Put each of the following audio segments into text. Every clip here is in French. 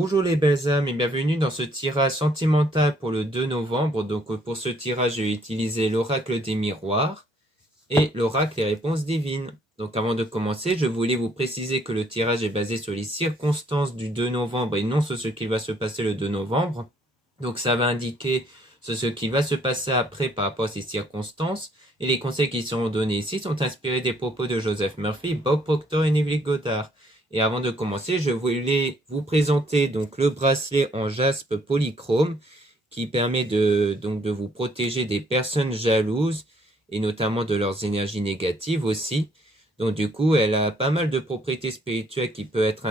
Bonjour les belles âmes et bienvenue dans ce tirage sentimental pour le 2 novembre. Donc pour ce tirage, je vais utiliser l'oracle des miroirs et l'oracle des réponses divines. Donc avant de commencer, je voulais vous préciser que le tirage est basé sur les circonstances du 2 novembre et non sur ce qui va se passer le 2 novembre. Donc ça va indiquer ce qui va se passer après par rapport à ces circonstances. Et les conseils qui seront donnés ici sont inspirés des propos de Joseph Murphy, Bob Proctor et Neville Goddard. Et avant de commencer, je voulais vous présenter donc le bracelet en jaspe polychrome qui permet de vous protéger des personnes jalouses et notamment de leurs énergies négatives aussi. Donc du coup, elle a pas mal de propriétés spirituelles qui peut être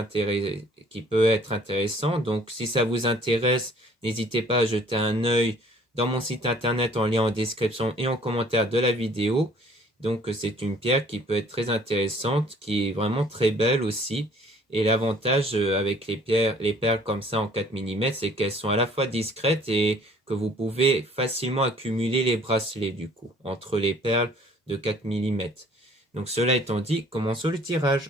intéressant. Donc si ça vous intéresse, n'hésitez pas à jeter un œil dans mon site internet en lien en description et en commentaire de la vidéo. Donc c'est une pierre qui peut être très intéressante, qui est vraiment très belle aussi. Et l'avantage avec les perles comme ça en 4 mm, c'est qu'elles sont à la fois discrètes et que vous pouvez facilement accumuler les bracelets du coup, entre les perles de 4 mm. Donc cela étant dit, commençons le tirage.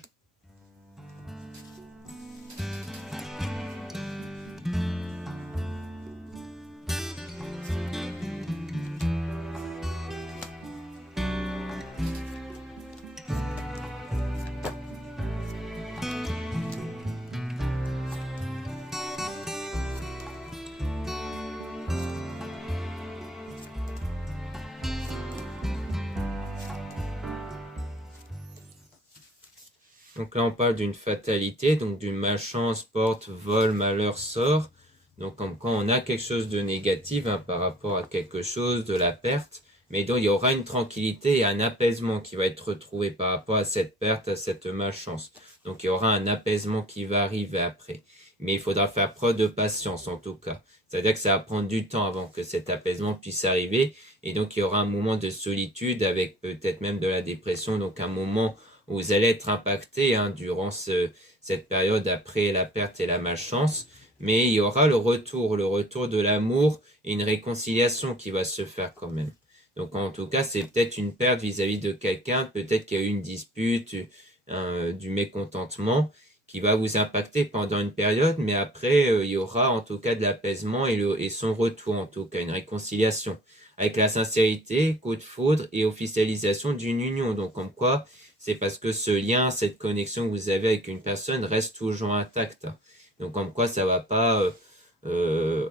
Donc là, on parle d'une fatalité, donc d'une malchance, porte, vol, malheur, sort. Donc comme quand on a quelque chose de négatif par rapport à quelque chose, de la perte, mais donc il y aura une tranquillité et un apaisement qui va être retrouvé par rapport à cette perte, à cette malchance. Donc il y aura un apaisement qui va arriver après. Mais il faudra faire preuve de patience en tout cas. C'est-à-dire que ça va prendre du temps avant que cet apaisement puisse arriver. Et donc il y aura un moment de solitude avec peut-être même de la dépression, donc un moment vous allez être impacté durant cette période après la perte et la malchance, mais il y aura le retour de l'amour et une réconciliation qui va se faire quand même. Donc en tout cas, c'est peut-être une perte vis-à-vis de quelqu'un, peut-être qu'il y a eu une dispute, du mécontentement qui va vous impacter pendant une période, mais après, il y aura en tout cas de l'apaisement et son retour, en tout cas une réconciliation, avec la sincérité, coup de foudre et officialisation d'une union. Donc comme quoi, c'est parce que ce lien, cette connexion que vous avez avec une personne reste toujours intacte. Donc comme quoi euh,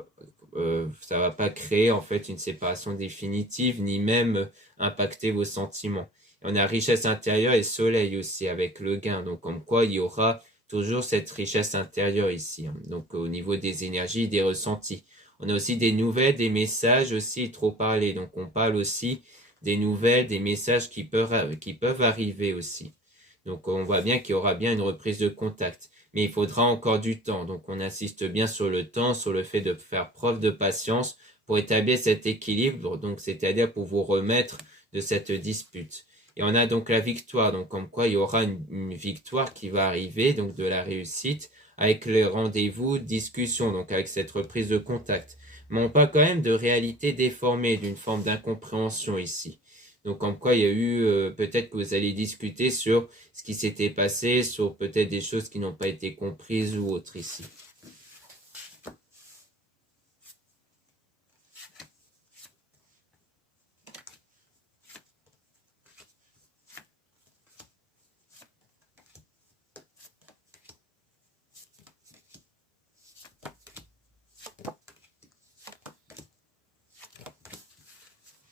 ça va pas créer en fait une séparation définitive ni même impacter vos sentiments. Et on a richesse intérieure et soleil aussi avec le gain. Donc comme quoi il y aura toujours cette richesse intérieure ici. Donc au niveau des énergies, des ressentis. On a aussi des nouvelles, des messages aussi trop parler. Donc on parle aussi des nouvelles, des messages qui peuvent arriver aussi. Donc on voit bien qu'il y aura bien une reprise de contact. Mais il faudra encore du temps. Donc on insiste bien sur le temps, sur le fait de faire preuve de patience pour établir cet équilibre, donc c'est-à-dire pour vous remettre de cette dispute. Et on a donc la victoire, donc comme quoi il y aura une victoire qui va arriver, donc de la réussite, avec le rendez-vous, discussion, donc avec cette reprise de contact. Mais on parle quand même de réalité déformée, d'une forme d'incompréhension ici. Donc comme quoi il y a eu, peut-être que vous allez discuter sur ce qui s'était passé, sur peut-être des choses qui n'ont pas été comprises ou autres ici.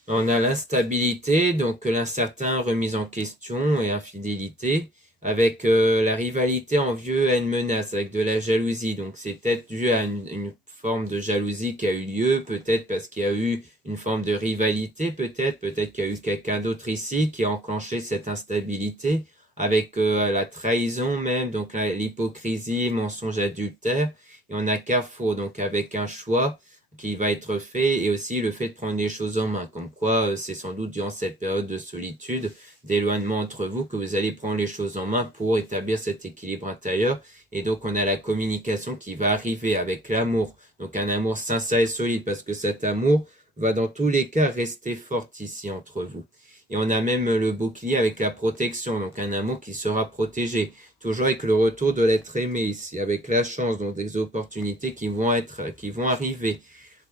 On a l'instabilité, donc l'incertain, remise en question et infidélité, avec la rivalité, envieux, haine, menace, avec de la jalousie. Donc c'est peut-être dû à une forme de jalousie qui a eu lieu, peut-être parce qu'il y a eu une forme de rivalité, peut-être qu'il y a eu quelqu'un d'autre ici qui a enclenché cette instabilité, avec la trahison même, donc l'hypocrisie, mensonge adultère. Et on a Carrefour, donc avec un choix qui va être fait et aussi le fait de prendre les choses en main. Comme quoi, c'est sans doute durant cette période de solitude, d'éloignement entre vous, que vous allez prendre les choses en main pour établir cet équilibre intérieur. Et donc, on a la communication qui va arriver avec l'amour. Donc, un amour sincère et solide parce que cet amour va dans tous les cas rester fort ici entre vous. Et on a même le bouclier avec la protection, donc un amour qui sera protégé. toujours avec le retour de l'être aimé ici, avec la chance, donc des opportunités qui vont arriver.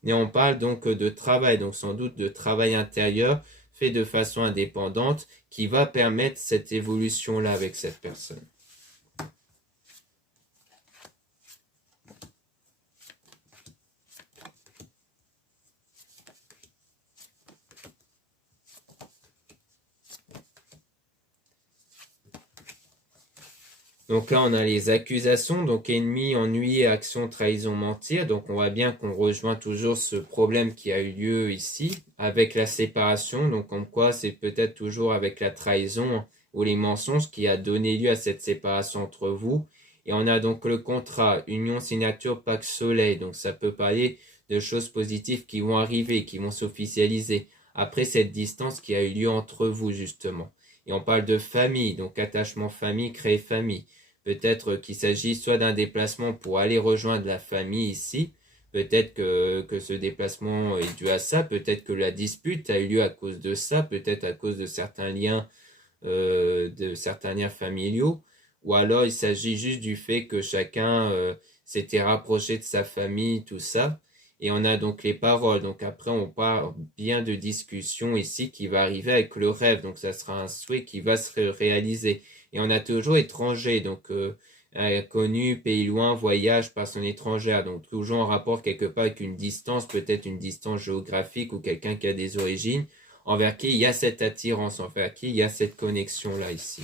Et on parle donc de travail, donc sans doute de travail intérieur fait de façon indépendante qui va permettre cette évolution-là avec cette personne. Donc là, on a les accusations, donc ennemi, ennui, action, trahison, mentir. Donc on voit bien qu'on rejoint toujours ce problème qui a eu lieu ici avec la séparation. Donc comme quoi c'est peut-être toujours avec la trahison ou les mensonges qui a donné lieu à cette séparation entre vous. Et on a donc le contrat, union, signature, pacte, soleil. Donc ça peut parler de choses positives qui vont arriver, qui vont s'officialiser après cette distance qui a eu lieu entre vous justement. Et on parle de famille, donc attachement famille, créer famille. Peut-être qu'il s'agit soit d'un déplacement pour aller rejoindre la famille ici, peut-être que ce déplacement est dû à ça, peut-être que la dispute a eu lieu à cause de ça, peut-être à cause de certains liens familiaux, ou alors il s'agit juste du fait que chacun s'était rapproché de sa famille, tout ça. Et on a donc les paroles. Donc après, on parle bien de discussion ici qui va arriver avec le rêve. Donc ça sera un souhait qui va se réaliser. Et on a toujours étranger. Donc connu, pays loin, voyage, personne étrangère. Donc toujours en rapport quelque part avec une distance, peut-être une distance géographique ou quelqu'un qui a des origines, envers qui il y a cette attirance, envers qui il y a cette connexion-là ici.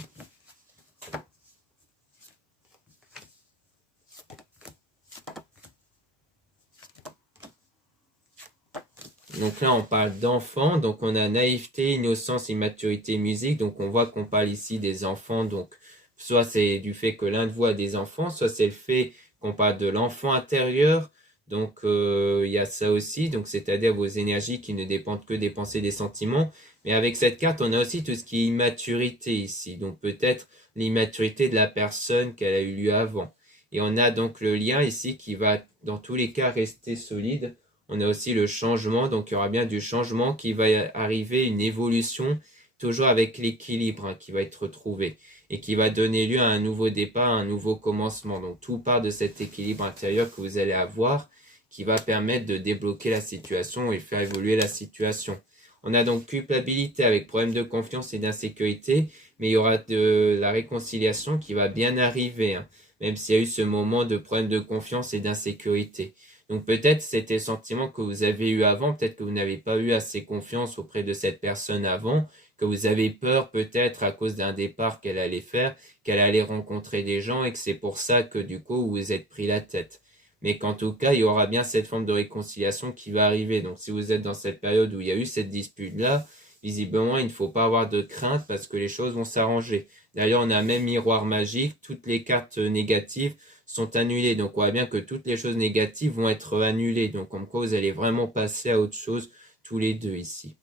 Donc là, on parle d'enfants, donc on a naïveté, innocence, immaturité, musique. Donc on voit qu'on parle ici des enfants, donc soit c'est du fait que l'un de vous a des enfants, soit c'est le fait qu'on parle de l'enfant intérieur. Donc il y a ça aussi, donc c'est-à-dire vos énergies qui ne dépendent que des pensées, des sentiments. Mais avec cette carte, on a aussi tout ce qui est immaturité ici. Donc peut-être l'immaturité de la personne qu'elle a eu lieu avant. Et on a donc le lien ici qui va dans tous les cas rester solide. On a aussi le changement, donc il y aura bien du changement qui va arriver, une évolution, toujours avec l'équilibre qui va être retrouvé et qui va donner lieu à un nouveau départ, à un nouveau commencement. Donc tout part de cet équilibre intérieur que vous allez avoir qui va permettre de débloquer la situation et faire évoluer la situation. On a donc culpabilité avec problème de confiance et d'insécurité, mais il y aura de la réconciliation qui va bien arriver, même s'il y a eu ce moment de problème de confiance et d'insécurité. Donc peut-être c'était le sentiment que vous avez eu avant, peut-être que vous n'avez pas eu assez confiance auprès de cette personne avant, que vous avez peur peut-être à cause d'un départ qu'elle allait faire, qu'elle allait rencontrer des gens et que c'est pour ça que du coup vous vous êtes pris la tête. Mais qu'en tout cas, il y aura bien cette forme de réconciliation qui va arriver. Donc si vous êtes dans cette période où il y a eu cette dispute-là, visiblement il ne faut pas avoir de crainte parce que les choses vont s'arranger. D'ailleurs, on a même miroir magique, toutes les cartes négatives sont annulées. Donc on voit bien que toutes les choses négatives vont être annulées. Donc comme quoi vous allez vraiment passer à autre chose tous les deux ici.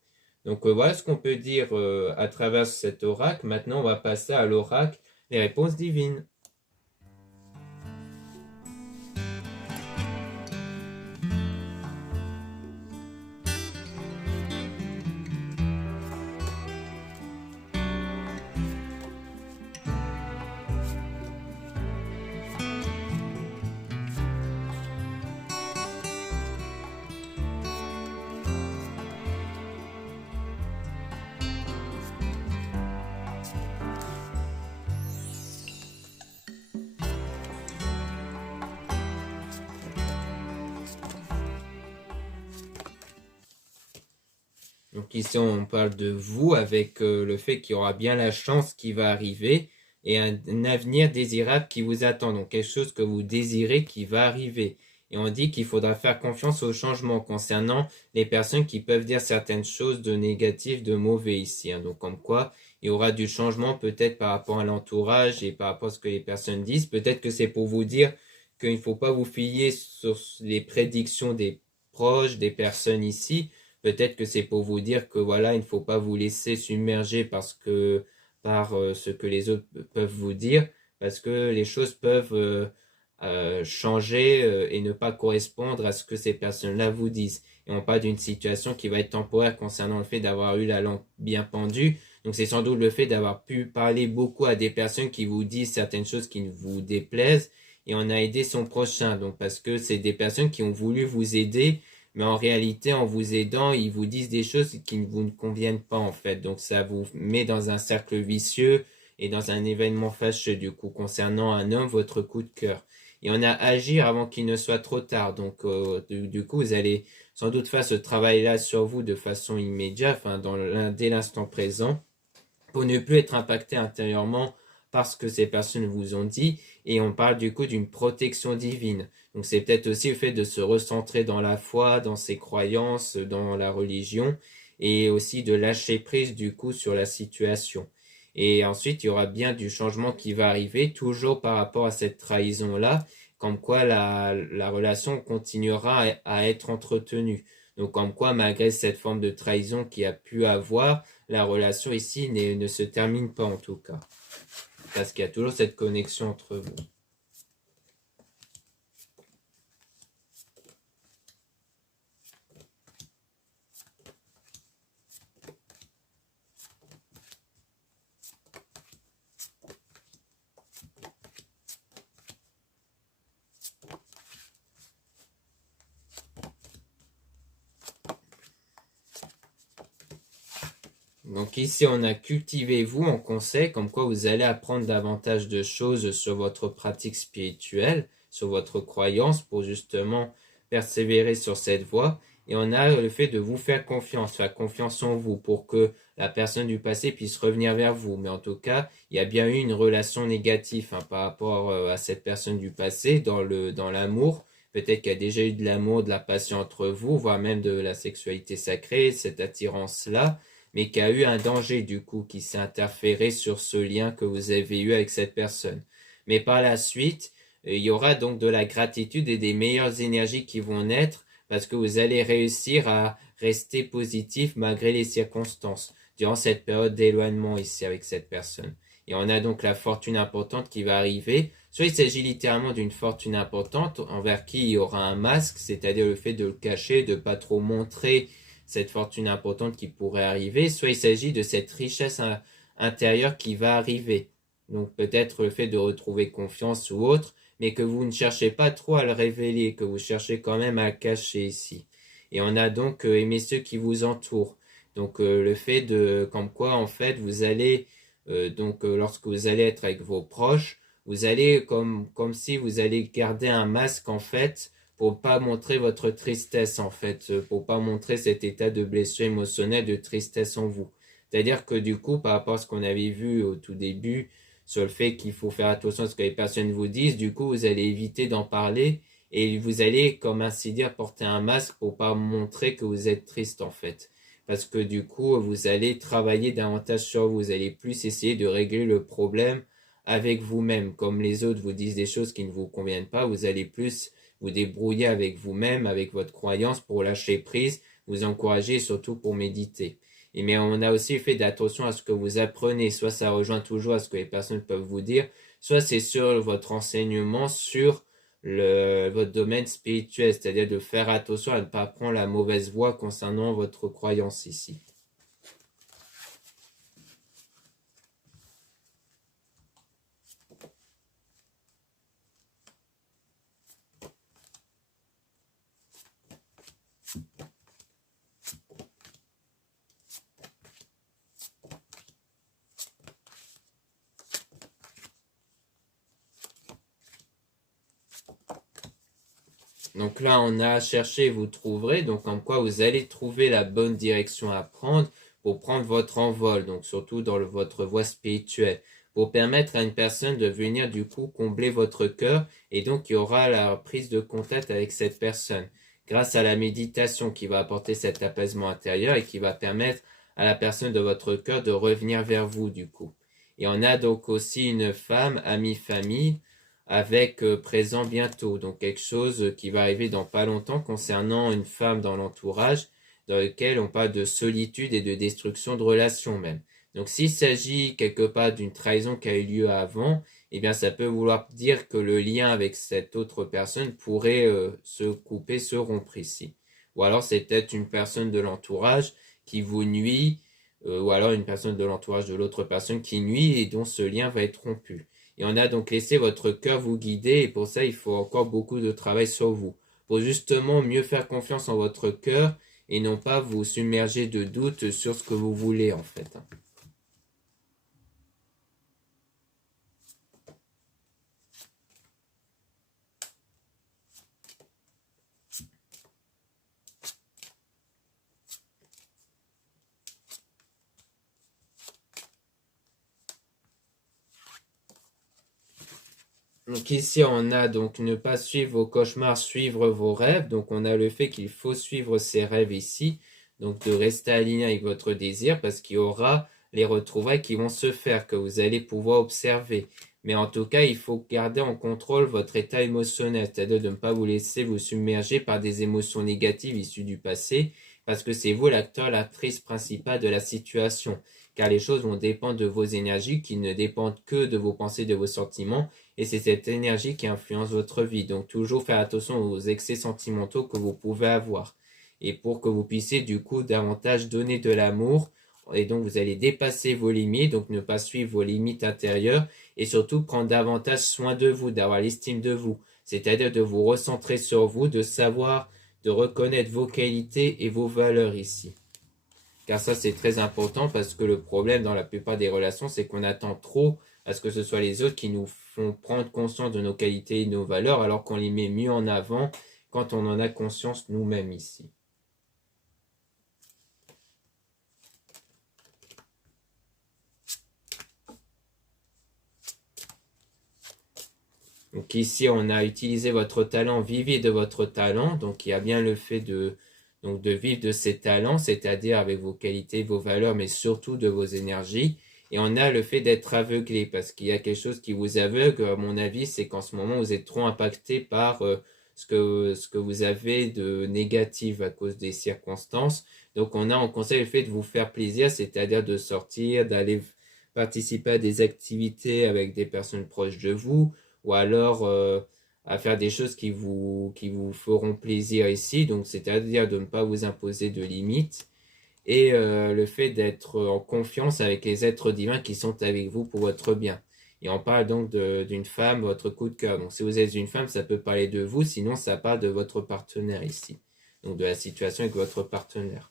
Donc voilà ce qu'on peut dire à travers cet oracle. Maintenant on va passer à l'oracle, les réponses divines. Donc ici, on parle de vous avec le fait qu'il y aura bien la chance qui va arriver et un avenir désirable qui vous attend. Donc quelque chose que vous désirez qui va arriver. Et on dit qu'il faudra faire confiance au changement concernant les personnes qui peuvent dire certaines choses de négatif, de mauvais ici. Donc comme quoi, il y aura du changement peut-être par rapport à l'entourage et par rapport à ce que les personnes disent. Peut-être que c'est pour vous dire qu'il ne faut pas vous fier sur les prédictions des proches, des personnes ici. Peut-être que c'est pour vous dire que voilà, il ne faut pas vous laisser submerger par ce que les autres peuvent vous dire, parce que les choses peuvent changer et ne pas correspondre à ce que ces personnes-là vous disent. Et on parle d'une situation qui va être temporaire concernant le fait d'avoir eu la langue bien pendue. Donc c'est sans doute le fait d'avoir pu parler beaucoup à des personnes qui vous disent certaines choses qui vous déplaisent et on a aidé son prochain. Donc parce que c'est des personnes qui ont voulu vous aider, mais en réalité en vous aidant, ils vous disent des choses qui ne vous conviennent pas en fait. Donc ça vous met dans un cercle vicieux et dans un événement fâcheux du coup concernant un homme, votre coup de cœur. Et on a agir avant qu'il ne soit trop tard. Donc du coup, vous allez sans doute faire ce travail-là sur vous de façon immédiate, enfin dès l'instant présent, pour ne plus être impacté intérieurement par ce que ces personnes vous ont dit. Et on parle du coup d'une protection divine. Donc c'est peut-être aussi le fait de se recentrer dans la foi, dans ses croyances, dans la religion, et aussi de lâcher prise du coup sur la situation. Et ensuite, il y aura bien du changement qui va arriver, toujours par rapport à cette trahison-là, comme quoi la relation continuera à être entretenue. Donc comme quoi, malgré cette forme de trahison qu'il y a pu avoir, la relation ici ne se termine pas en tout cas. Parce qu'il y a toujours cette connexion entre vous. Donc ici, on a cultivez-vous en conseil, comme quoi vous allez apprendre davantage de choses sur votre pratique spirituelle, sur votre croyance, pour justement persévérer sur cette voie. Et on a le fait de vous faire confiance en vous, pour que la personne du passé puisse revenir vers vous. Mais en tout cas, il y a bien eu une relation négative par rapport à cette personne du passé, dans l'amour. Peut-être qu'il y a déjà eu de l'amour, de la passion entre vous, voire même de la sexualité sacrée, cette attirance-là, mais qu'il y a eu un danger du coup qui s'est interféré sur ce lien que vous avez eu avec cette personne. Mais par la suite, il y aura donc de la gratitude et des meilleures énergies qui vont naître parce que vous allez réussir à rester positif malgré les circonstances durant cette période d'éloignement ici avec cette personne. Et on a donc la fortune importante qui va arriver. Soit il s'agit littéralement d'une fortune importante envers qui il y aura un masque, c'est-à-dire le fait de le cacher, de pas trop montrer cette fortune importante qui pourrait arriver, soit il s'agit de cette richesse intérieure qui va arriver. Donc peut-être le fait de retrouver confiance ou autre, mais que vous ne cherchez pas trop à le révéler, que vous cherchez quand même à le cacher ici. Et on a donc aimer ceux qui vous entourent. Donc le fait de, comme quoi en fait vous allez, lorsque vous allez être avec vos proches, vous allez comme si vous allez garder un masque en fait, pour pas montrer votre tristesse en fait, pour pas montrer cet état de blessure émotionnelle, de tristesse en vous. C'est-à-dire que du coup, par rapport à ce qu'on avait vu au tout début, sur le fait qu'il faut faire attention à ce que les personnes vous disent, du coup, vous allez éviter d'en parler et vous allez, comme ainsi dire, porter un masque pour pas montrer que vous êtes triste en fait. Parce que du coup, vous allez travailler davantage sur vous, vous allez plus essayer de régler le problème avec vous-même. Comme les autres vous disent des choses qui ne vous conviennent pas, vous allez plus vous débrouiller avec vous-même, avec votre croyance pour lâcher prise, vous encourager et surtout pour méditer. Et mais on a aussi fait d'attention à ce que vous apprenez, soit ça rejoint toujours à ce que les personnes peuvent vous dire, soit c'est sur votre enseignement, sur votre domaine spirituel, c'est-à-dire de faire attention à ne pas prendre la mauvaise voie concernant votre croyance ici. Donc là, on a cherché, vous trouverez, donc en quoi vous allez trouver la bonne direction à prendre pour prendre votre envol, donc surtout dans votre voie spirituelle, pour permettre à une personne de venir du coup combler votre cœur et donc il y aura la prise de contact avec cette personne grâce à la méditation qui va apporter cet apaisement intérieur et qui va permettre à la personne de votre cœur de revenir vers vous du coup. Et on a donc aussi une femme, amie, famille, avec présent bientôt. Donc quelque chose qui va arriver dans pas longtemps concernant une femme dans l'entourage, dans lequel on parle de solitude et de destruction de relations même. Donc s'il s'agit quelque part d'une trahison qui a eu lieu avant, eh bien ça peut vouloir dire que le lien avec cette autre personne pourrait se couper, se rompre ici. Ou alors c'est peut-être une personne de l'entourage qui vous nuit ou alors une personne de l'entourage de l'autre personne qui nuit et dont ce lien va être rompu. Et on a donc laissé votre cœur vous guider et pour ça, il faut encore beaucoup de travail sur vous. Pour justement mieux faire confiance en votre cœur et non pas vous submerger de doutes sur ce que vous voulez en fait. Donc ici, on a donc ne pas suivre vos cauchemars, suivre vos rêves. Donc on a le fait qu'il faut suivre ses rêves ici. Donc de rester aligné avec votre désir parce qu'il y aura les retrouvailles qui vont se faire, que vous allez pouvoir observer. Mais en tout cas, il faut garder en contrôle votre état émotionnel, c'est-à-dire de ne pas vous laisser vous submerger par des émotions négatives issues du passé, parce que c'est vous l'acteur, l'actrice principale de la situation. Car les choses vont dépendre de vos énergies qui ne dépendent que de vos pensées, de vos sentiments et c'est cette énergie qui influence votre vie. Donc toujours faire attention aux excès sentimentaux que vous pouvez avoir. Et pour que vous puissiez du coup davantage donner de l'amour. Et donc vous allez dépasser vos limites, donc ne pas suivre vos limites intérieures. Et surtout prendre davantage soin de vous, d'avoir l'estime de vous. C'est-à-dire de vous recentrer sur vous, de savoir, de reconnaître vos qualités et vos valeurs ici. Car ça, c'est très important parce que le problème dans la plupart des relations, c'est qu'on attend trop à ce que ce soit les autres qui nous font prendre conscience de nos qualités et de nos valeurs alors qu'on les met mieux en avant quand on en a conscience nous-mêmes ici. Donc ici, on a utilisé votre talent, vivez de votre talent. Donc il y a bien le fait donc de vivre de ces talents, c'est-à-dire avec vos qualités, vos valeurs, mais surtout de vos énergies. Et on a le fait d'être aveuglé, parce qu'il y a quelque chose qui vous aveugle, à mon avis, c'est qu'en ce moment, vous êtes trop impacté par ce que vous avez de négatif à cause des circonstances. Donc on conseille le fait de vous faire plaisir, c'est-à-dire de sortir, d'aller participer à des activités avec des personnes proches de vous, ou alors à faire des choses qui vous feront plaisir ici, donc c'est-à-dire de ne pas vous imposer de limites, et le fait d'être en confiance avec les êtres divins qui sont avec vous pour votre bien. Et on parle donc d'une femme, votre coup de cœur. Donc si vous êtes une femme, ça peut parler de vous, sinon ça parle de votre partenaire ici. Donc de la situation avec votre partenaire.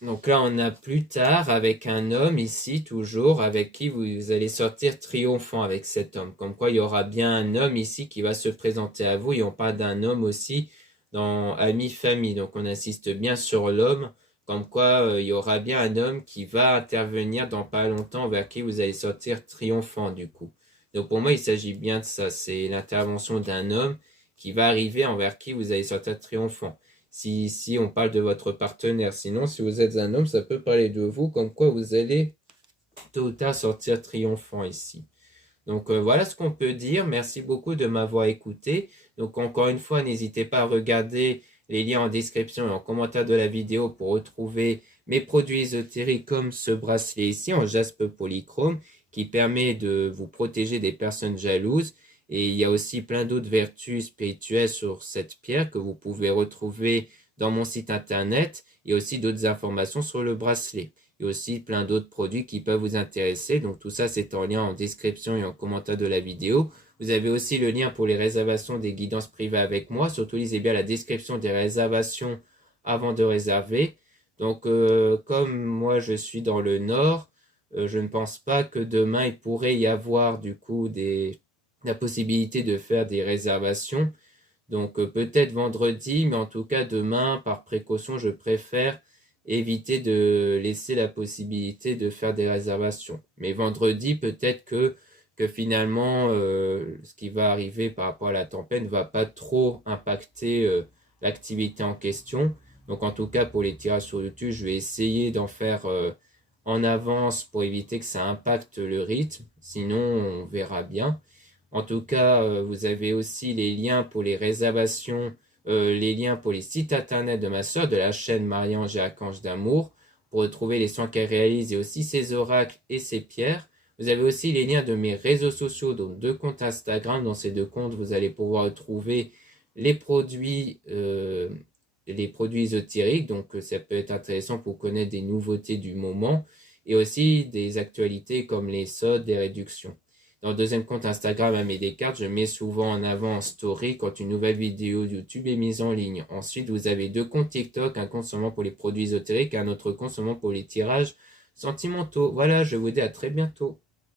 Donc là, on a plus tard avec un homme ici, toujours, avec qui vous allez sortir triomphant avec cet homme. Comme quoi, il y aura bien un homme ici qui va se présenter à vous. Et on parle d'un homme aussi dans Ami-Famille. Donc on insiste bien sur l'homme. Comme quoi, il y aura bien un homme qui va intervenir dans pas longtemps vers qui vous allez sortir triomphant du coup. Donc pour moi, il s'agit bien de ça. C'est l'intervention d'un homme qui va arriver envers qui vous allez sortir triomphant si on parle de votre partenaire. Sinon, si vous êtes un homme, ça peut parler de vous, comme quoi vous allez tôt ou tard sortir triomphant ici. Donc voilà ce qu'on peut dire. Merci beaucoup de m'avoir écouté. Donc encore une fois, n'hésitez pas à regarder les liens en description et en commentaire de la vidéo pour retrouver mes produits ésotériques comme ce bracelet ici en jaspe polychrome qui permet de vous protéger des personnes jalouses. Et il y a aussi plein d'autres vertus spirituelles sur cette pierre que vous pouvez retrouver dans mon site internet et aussi d'autres informations sur le bracelet. Il y a aussi plein d'autres produits qui peuvent vous intéresser. Donc tout ça, c'est en lien en description et en commentaire de la vidéo. Vous avez aussi le lien pour les réservations des guidances privées avec moi. Surtout, lisez bien la description des réservations avant de réserver. Donc, comme moi, je suis dans le nord, je ne pense pas que demain, il pourrait y avoir du coup la possibilité de faire des réservations. Donc peut-être vendredi, mais en tout cas demain, par précaution, je préfère éviter de laisser la possibilité de faire des réservations. Mais vendredi, peut-être que finalement, ce qui va arriver par rapport à la tempête ne va pas trop impacter l'activité en question. Donc en tout cas, pour les tirages sur YouTube, je vais essayer d'en faire en avance pour éviter que ça impacte le rythme. Sinon, on verra bien. En tout cas, vous avez aussi les liens pour les réservations, les liens pour les sites internet de ma soeur, de la chaîne Marie-Ange et Archange d'Amour, pour retrouver les soins qu'elle réalise et aussi ses oracles et ses pierres. Vous avez aussi les liens de mes réseaux sociaux, donc 2 comptes Instagram. Dans ces 2 comptes, vous allez pouvoir retrouver les produits, les produits ésotériques. Donc, ça peut être intéressant pour connaître des nouveautés du moment et aussi des actualités comme les soldes, des réductions. Dans le 2e compte Instagram, à mes Descartes, je mets souvent en avant en story quand une nouvelle vidéo YouTube est mise en ligne. Ensuite, vous avez 2 comptes TikTok, un compte seulement pour les produits ésotériques et un autre compte seulement pour les tirages sentimentaux. Voilà, je vous dis à très bientôt.